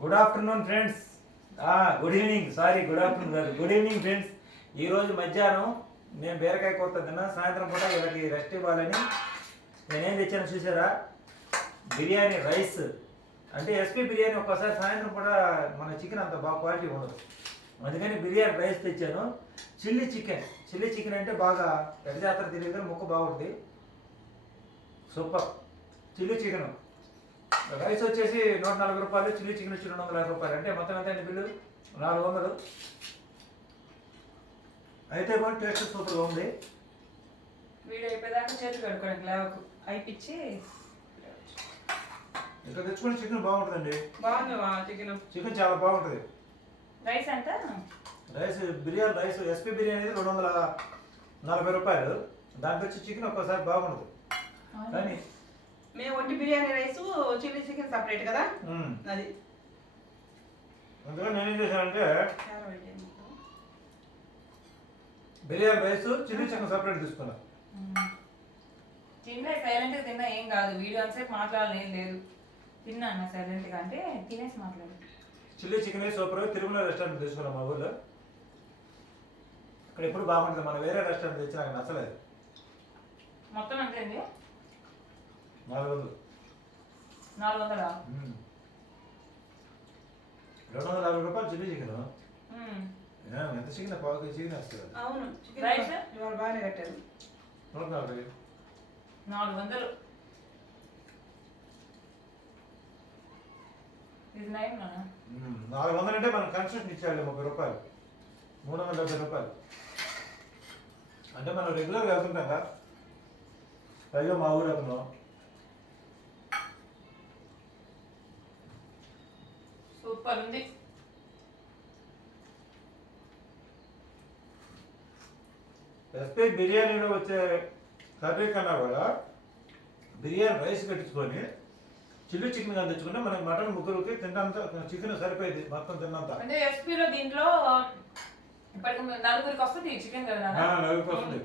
Good afternoon friends good evening sorry good afternoon కాదు good evening friends ఈరోజు మధ్యాహ్నం నేను బీరకాయ కొత్త తిన్నా సాయంత్రం పూట వీళ్ళకి రెస్ట్ ఇవ్వాలని నేనేం తెచ్చాను చూసారా? బిర్యానీ రైస్. అంటే ఎస్పీ బిర్యానీ ఒక్కోసారి సాయంత్రం పూట మన చికెన్ అంత బాగా క్వాలిటీ ఉండదు. అందుకని బిర్యానీ రైస్ తెచ్చాను. Chilli chicken. చిల్లీ చికెన్ అంటే బాగా పెద్ద జాతర తెలియదు ముక్క బాగుంటుంది సూపర్. Chilli chicken. రైస్ వచ్చేసి నూట నలభై రూపాయలు చిల్లీ చికెన్ వచ్చి రెండు వందల యాభై రూపాయలు. అంటే మొత్తం ఎంత అయింది బిల్లు? నాలుగు వందలు. అయితే కూడా టేస్ట్ సూపర్గా ఉంది. వీడియో అయిపోయేదాకా చేతులు కడుక్కోవడానికి లేవకు. అయిపిచ్చి ఇక్కడ తెచ్చుకునే చికెన్ బాగుంటుందండి. బాగుంది మా చికెన్. చికెన్ చాలా బాగుంటుంది. రైస్ ఎంత? Rice biryani rice SP biryani అనేది రెండు వందల నలభై రూపాయలు. దాంట్లో వచ్చి చికెన్ ఒక్కోసారి బాగుండదు కానీ మేము వంటి biryani rice chilli chicken separate కదా. అది. అందుకని నేనేం చేశానంటే biryani rice chilli chicken separate తీసుకున్నా. తిన్నా సైలెంట్గా తిన్నా ఏం కాదు. వీడియో అంతసేపు మాట్లాడాలని ఏం లేదు. తిన్నా అన్న సైలెంట్గా అంటే తినేసి మాట్లాడు. Chilli chicken super. Tirumala restaurant తీసుకున్నాం మా ఊర్లో. ఇక్కడ ఎప్పుడు బాగుంటుంది మనం వేరే రెస్టారెంట్ తెచ్చి నాకు నచ్చలేదు. మొత్తం ఎంత అయింది నాలుగు వందలు నాలుగు వందలా మ్మ్. రెండు వందల యాభై రూపాయలు చిల్లీ చికెన్. ఎంత చికెన్? పావు కేజీ చికెన్ వస్తుంది అవును చికెన్ రైస్? ఇవాళ బాగానే కట్టారు. నూట నలభై నాలుగు వందలు ఇది నయం. నాలుగు వందలు అంటే మనం కన్స్ట్రక్షన్ ఇచ్చేయాలి ముప్పై రూపాయలు. మూడు వందల డెబ్బై రూపాయలు. అంటే మనం రెగ్యులర్గా వెళ్తుంటాం కదా? పైగా మా ఊరు వెళ్తున్నాం సూపర్ ఉంది ఎస్పీ బిర్యానీలో వచ్చే కర్రీ కన్నా కూడా బిర్యానీ రైస్ కట్టించుకొని చిల్లీ చికెన్ కానీ తెచ్చుకుంటే మనకి మటన్ ముగ్గురికి తిన్నంత చికెన్ సరిపోయింది మొత్తం తిన్నంత. అంటే ఎస్పీలో దీంట్లో ఇప్పటికి నలుగురికి వస్తుంది చికెన్ కదా నలుగురికి వస్తుంది.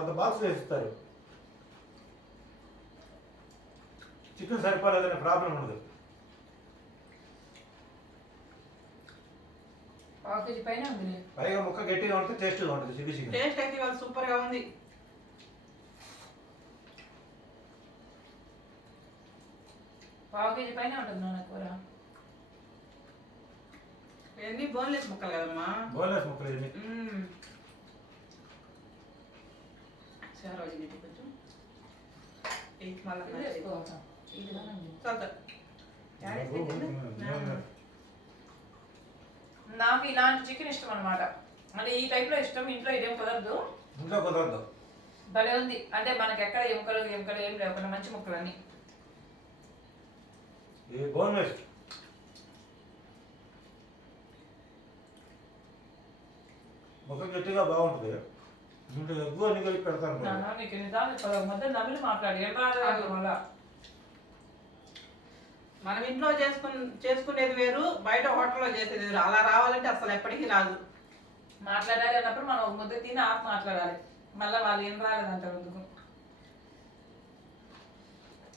అంత బాక్స్ వేస్తారు. చికెన్ సరిపోలేదనే ప్రాబ్లం ఉండదు. పైగా ముక్క గట్టిగా ఉంటుంది టేస్ట్గా ఉంటుంది చిల్లీ చికెన్ టేస్ట్ అయితే ఇవాళ సూపర్గా ఉంది. పావు కేజీ పైన ఉంటుంది నాన్న కూర. ఇవన్నీ బోన్లెస్ ముక్కలు కదమ్మా. బోన్లెస్ ముక్కలు ఇవి మ్మ్. చాలా రోజు నీటి కొంచెం. ఎయిట్ మళ్ళా నాకు ఇలాంటి చికెన్ ఇష్టం అనమాట అంటే ఈ టైప్లో ఇష్టం ఇంట్లో ఇదేం కుదరదు. ఇంకా కుదరదు. భలే ఉంది. అంటే మనకి ఎక్కడ ఎముకలు ఎముకలు ఏం లేకుండా మంచి ముక్కలు అన్ని. ముక్క గట్టిగా బాగుంటుంది. ఇంకా ఎక్కువ అన్ని కలిపి పెడతాను. పదకొండు మధ్య నమిలి మాట్లాడి. ఎడబాటు మళ్ళా. మనం ఇంట్లో చేసుకుని చేసుకునేది వేరు బయట హోటల్లో చేసేది వేరు. అలా రావాలంటే అసలు ఎప్పటికీ రాదు. మాట్లాడాలి అన్నప్పుడు మనం ఒక ముద్ద తిని ఆపు మాట్లాడాలి. మళ్ళీ వాళ్ళు ఏం రాలేదంటారు ఎందుకు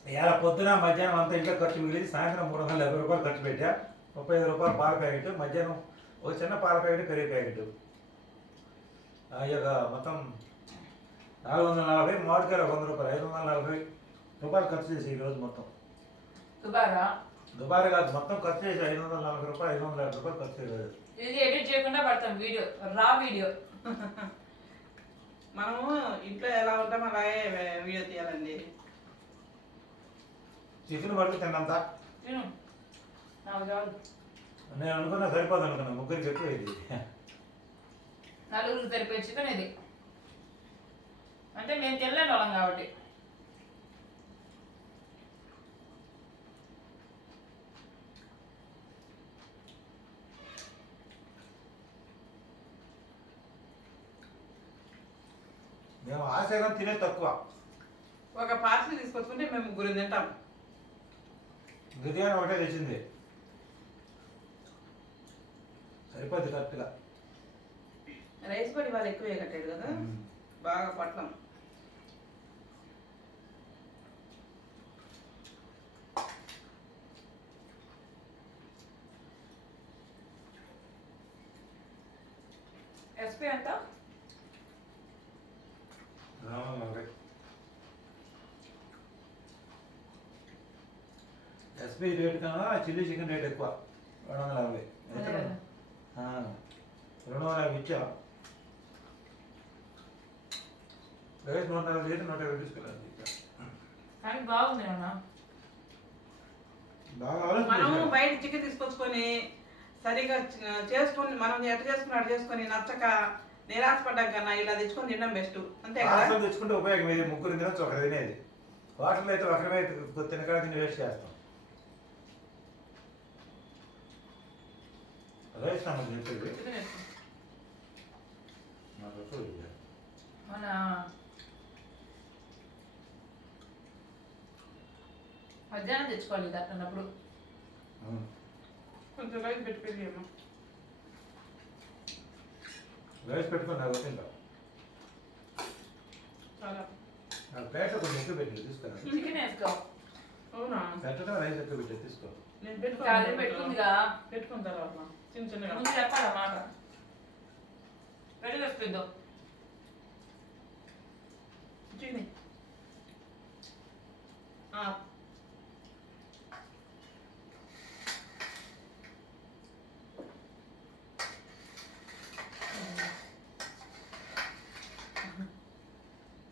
ఇవాళ పొద్దున మధ్యాహ్నం అంతా ఇంట్లో ఖర్చు మిగిలింది. సాయంత్రం మూడు వందల యాభై రూపాయలు ఖర్చు పెట్టా. ముప్పై ఐదు రూపాయలు పాల ప్యాకెట్. మధ్యాహ్నం ఒక చిన్న పాల ప్యాకెట్ పెరుగు ప్యాకెట్. ఆ యొక్క మొత్తం నాలుగు వందల నలభై మామిడికాయలు వంద రూపాయలు ఐదు వందల నలభై రూపాయలు ఖర్చు చేసి ఈరోజు మొత్తం. దుబారా? దుబారా కాదు మొత్తం ఖర్చు చేసి ఐదు వందల నలభై రూపాయలు ఐదు వందల యాభై రూపాయలు ఖర్చు చేయలేదు. ఇది ఎడిట్ చేయకుండా పడతాం వీడియో రా వీడియో. మనము ఇంట్లో ఎలా ఉంటామో అలాగే వీడియో తీయాలండి. చికెన్ పడితే తిన్నంత? తిను. నాకు చాలు. నేను అనుకున్నా సరిపోదు అనుకున్నా ముగ్గురికి ఎక్కువ ఇది నలుగురికి సరిపోయే చికెన్ ఇది. అంటే మేము తినలేని వాళ్ళం కాబట్టి. మేము ఆశగా తినే తక్కువ. ఒక పార్సల్ తీసుకొచ్చుకుంటే మేము ముగ్గురు తింటాం. బిర్యానీ ఒకటే తెచ్చింది. సరిపోద్ది కరెక్ట్గా. రైస్ కూడా ఇవాళ ఎక్కువే కట్టాడు కదా? బాగా పట్లం ఎస్పీ ఎంత ఎస్పీ రేట్ కన్నా చిల్లీ చికెన్ రేట్ ఎక్కువ. రెండు వందల యాభై. రెండు వందల యాభై ఇచ్చా. రైస్ నూట నలభై చేసి నూట యాభై తీసుకెళ్ళాలి కానీ బాగుంది అన్న బాగా మనం ఆలోచించారు బయట చికెన్ తీసుకొచ్చుకొని సరిగా చేసుకొని మనం ఎట్ట చేసుకున్నాడు చేసుకొని నచ్చక నిరాశపడ్డాం కన్నా ఇలా తెచ్చుకొని తినడం బెస్ట్. అంతే కదా? తెచ్చుకుంటే ఉపయోగం ఇది ముగ్గురు తినొచ్చు ఒకరు తినేది. హోటల్ అయితే ఒకరిమే తినకాడ తిని వేస్ట్ చేస్తాం. రైస్ నాకు చెప్పేది. అవునా? మధ్యాహ్నం తెచ్చుకోవాలి ఇది అట్లన్నప్పుడు. కొంచెం రైస్ పెట్టుకెళ్ళి అమ్మ రైస్ పెట్టుకొని నాకు చాలా. నాకు పేట కొంచెం ఎక్కువ పెట్టి తీసుకురా చికెన్ వేసుకో. అవునా? పెట్టడం రైస్ ఎక్కువ పెట్టి తీసుకో. నేను కాదు పెట్టుకుని పెట్టుకుందిగా పెట్టుకున్న చిన్న చిన్నగా. ముందు చెప్పాలా మాట పెళ్ళి చిన్ని ఆ,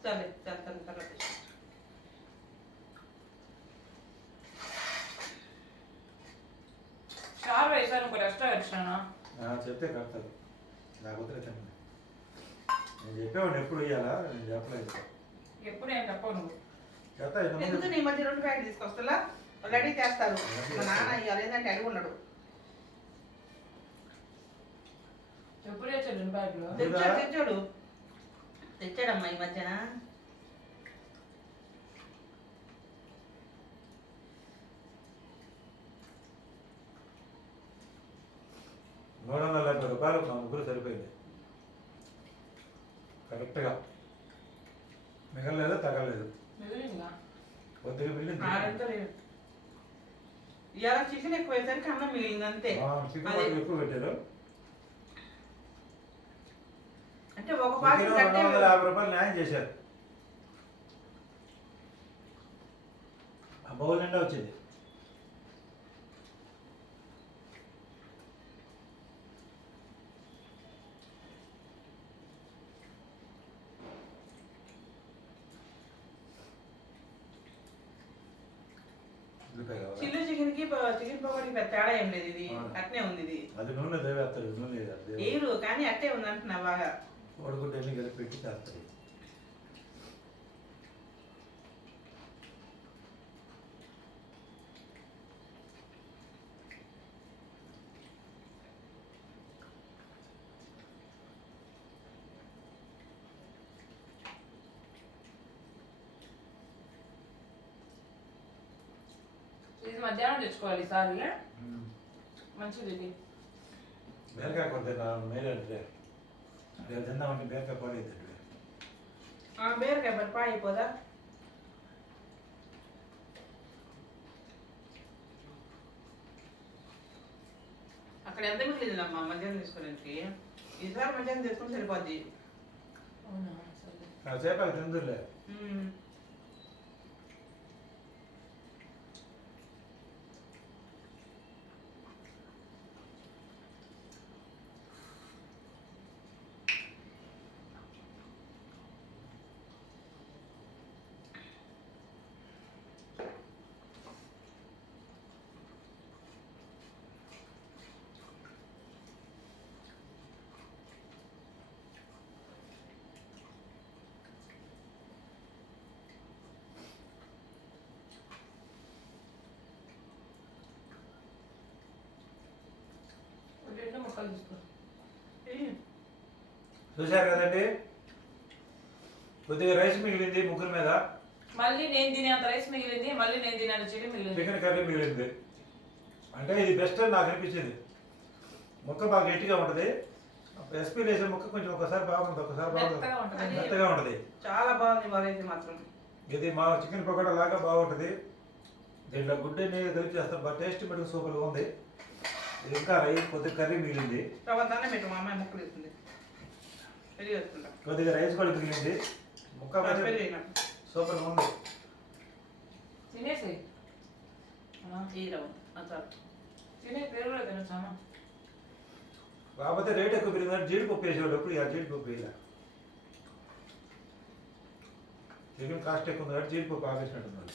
సరే చేస్తాను తర్వాత షార్ వేసాను చెప్తే కడతారు. లేకపోతే నేను చెప్పేవాడిని ఎప్పుడు ఇయ్యాలా? నేను చెప్పలేదు. ఎప్పుడు ఏం చెప్పవు నువ్వు. ఎందుకు నీ మధ్య రెండు ప్యాకెట్ తీసుకొస్తా రెడీ చేస్తారు మా నాన్న ఇవాళ ఏంటంటే అడిగి ఉన్నాడు ఎప్పుడు తెచ్చాడు తెచ్చాడు. తెచ్చాడమ్మా ఈ మధ్యన. మూడు వందల డెబ్బై రూపాయలు మా ముగ్గురు సరిపోయింది. కరెక్ట్గా. మిగలలేదు తగలేదు. కొద్దిగా మిగిలింది ఇవాళ చికెన్ ఎక్కువ వేసరికి అన్నం మిగిలింది అంతే. ఆ, చికెన్ అదే. బాగా ఎక్కువ పెట్టారు. అంటే ఒక చికెన్ పాకెట్ రెండు కట్టే వందల యాభై రూపాయలు న్యాయం చేశారు. ఆ బౌల్ నిండా వచ్చింది. చికెన్కి ప- చికెన్ పకోడీకి పెద్ద తేడా ఏం లేదు ఇది. అట్నే ఉంది ఇది. అది నూనె దేవేస్తారు నూనె ఏరు కానీ అట్టే ఉంది అంటున్నా బాగా. కలిపి పెట్టి చేస్తారు మధ్యాహ్నం తెచ్చుకోవాలి ఈసారి మంచిది ఇది బీరకాయ కొడితే నా మేలు అంటే రేపు తిందామంటే బీరకాయ పడేది ఆ బీరకాయ మరి పాయిపోదా? అక్కడ ఎంత మిగిలిందమ్మా మధ్యాహ్నం తీసుకోవడానికి? ఈసారి మధ్యాహ్నం తీసుకుని సరిపోద్ది. అవునా? సరే చేపలు తిందులే చూశారు కదండి? కొద్దిగా రైస్ మిగిలింది ముగ్గురు మీద. మళ్ళీ నేను తినేంత రైస్ మిగిలింది మళ్ళీ నేను తినేంత చికెన్ మిగిలింది. చికెన్ కర్రీ మిగిలింది. అంటే ఇది బెస్ట్ అని నాకు అనిపించింది. ముక్క బాగా గట్టిగా ఉంటుంది. ఎస్పీ వేసే ముక్క కొంచెం ఒకసారి బాగుంటుంది ఒకసారి బాగుంటుంది మెత్తగా ఉంటుంది. చాలా బాగుంది వాళ్ళైతే మాత్రం. ఇది మా చికెన్ పకోడా లాగా బాగుంటుంది. దీంట్లో గుడ్డ నీళ్ళు కలిపి చేస్తాం బాగా టేస్ట్ మెడుగు సూపర్గా ఉంది. ఇంకా రై కొద్దిగా కర్రీ మిగిలింది. తర్వాత అన్నం పెట్టు మా అమ్మాయి ముక్కలు వేసుకుంటా కొద్దిగా రైస్ కూడా మిగిలింది. ముక్క వేయను. సూపర్ ఉంది తినేసి. తినే తినొచ్చామా కాకపోతే రేట్ ఎక్కువ పెరిగిందని జీడిపప్పు వేసేవాళ్ళు ఎప్పుడు ఇక జీడిపప్పు వేయాలి. చికెన్ కాస్ట్ ఎక్కువ ఉంది కాబట్టి జీడిపప్పు ఆపేసినట్టున్నారు.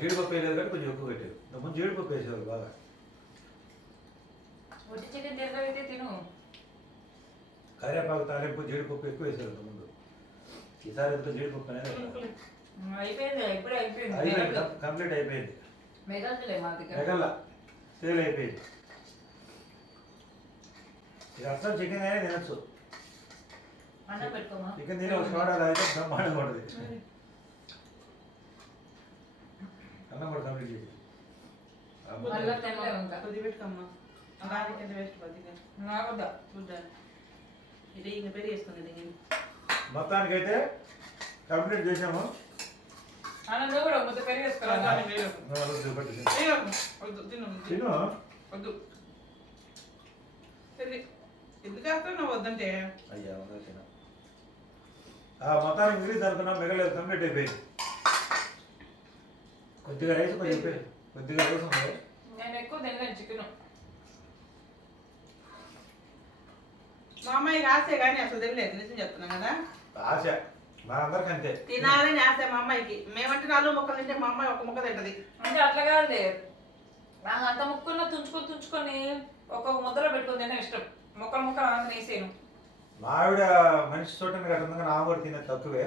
జీడిపప్పు వేయలేదు కానీ కొంచెం ఎక్కువ పెట్టారు. ఇంతకుముందు జీడిపప్పు వేసేవాళ్ళు బాగా. ఒట్టి చికెన్ తిరగైతే తిను. కరివేపాకు తాలింపు జీడిపప్పు ఎక్కువ వేసారు ఇంతకుముందు. ఈసారి ఎంత జీడిపప్పు అనేది అయిపోయింది ఇప్పుడే అయిపోయింది. కంప్లీట్ అయిపోయింది. మెదల్తులే మా దగ్గర. ఎగల్లా సేల్ అయిపోయింది. ఇది అసలు చికెన్ అయినా తినచ్చు. చికెన్ తిని ఒక షోడా అయితే బ్రహ్మాండంగా ఉంటుంది. అన్నం కూడా కంప్లీట్ చేసి మళ్ళా తెల్లే ఇంకా కొద్ది పెట్టుకమ్మా అలాగే కింద వేస్ట్ కొద్దిగా నాకొద్దా చూద్దాం ఇది ఇంక పెరుగు వేసుకుంది దిగి మొత్తానికైతే కంప్లీట్ చేసాము కూడా తిను. వద్దు ఎందుకు వేస్తావు నువ్వు వద్దంటే? అయ్యా మొత్తానికి మిగిలి అనుకున్నాం మిగలేదు కంప్లీట్ అయిపోయింది. కొద్దిగా రైస్ కొంచెం అయిపోయి కొద్దిగా రైస్ ఉంది నేను ఎక్కువ తినలేను చికెన్. మా అమ్మాయికి ఆశే కానీ అసలు తెలియలేదు నిజం చెప్తున్నాం కదా? ఆశ మా అందరికి అంతే. తినాలని ఆశ మా అమ్మాయికి. మేమంటే నాలుగు మొక్కలు తింటే మా అమ్మాయి ఒక ముక్క తింటది. అంటే అట్లా కాదులే. నాకు అంత ముక్కున్న తుంచుకొని తుంచుకొని ఒక్కొక్క ముద్దలో పెట్టుకొని తినే ఇష్టం. ముక్కలు ముక్కలు ఆంధ్ర వేసేను మా ఆవిడ మనిషి చూడటానికి కానీ ఆమె కూడా తినేది తక్కువే.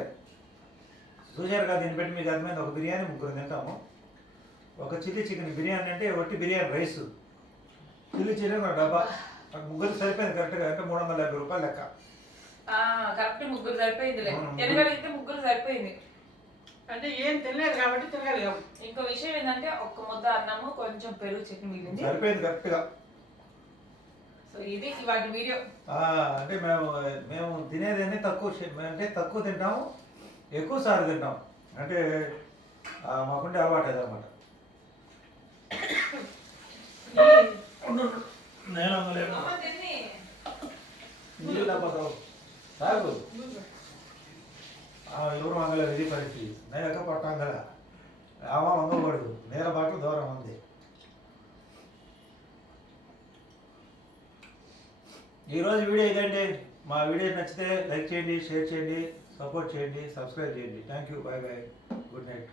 చూశారు కదా దీన్ని బట్టి మీకు అర్థమైంది. ఒక బిర్యానీ ముగ్గురు తింటాము. ఒక చిల్లీ చికెన్ బిర్యానీ అంటే ఒట్టి బిర్యానీ రైస్. చిల్లీ చికెన్ ఒక డబ్బా. ఒక ముగ్గురికి సరిపోయింది కరెక్ట్గా అంటే మూడు వందల యాభై రూపాయలు లెక్క. కరెక్ట్ ముగ్గురు ముగ్గురు. తినగలిగితే ముగ్గురు సరిపోయింది. అంటే ఏం తినలేదు కాబట్టి తినగలిగాం. ఇంకో విషయం ఏంటంటే ఒక్క ముద్ద అన్నము కొంచెం పెరుగు చట్నీ మిగిలింది. సరిపోయింది కరెక్ట్గా. సో ఇది ఇవాటి వీడియో. ఆ, అంటే మేము మేము తినేది తక్కువ అంటే తక్కువ తింటాము. ఎక్కువ సార్లు తింటాం. అంటే మాకుండే అలవాటు అదనమాట. నేను సాగు ఆ, ఎవరు వంగలేదు ఇది పరిస్థితి? నేనక పట్టంగల ఆమె వంగకూడదు నేల బాటలు దూరం ఉంది. ఈరోజు వీడియో ఇదండి. మా వీడియో నచ్చితే లైక్ చేయండి షేర్ చేయండి. సపోర్ట్ చేయండి సబ్స్క్రైబ్ చేయండి. Thank you bye bye good night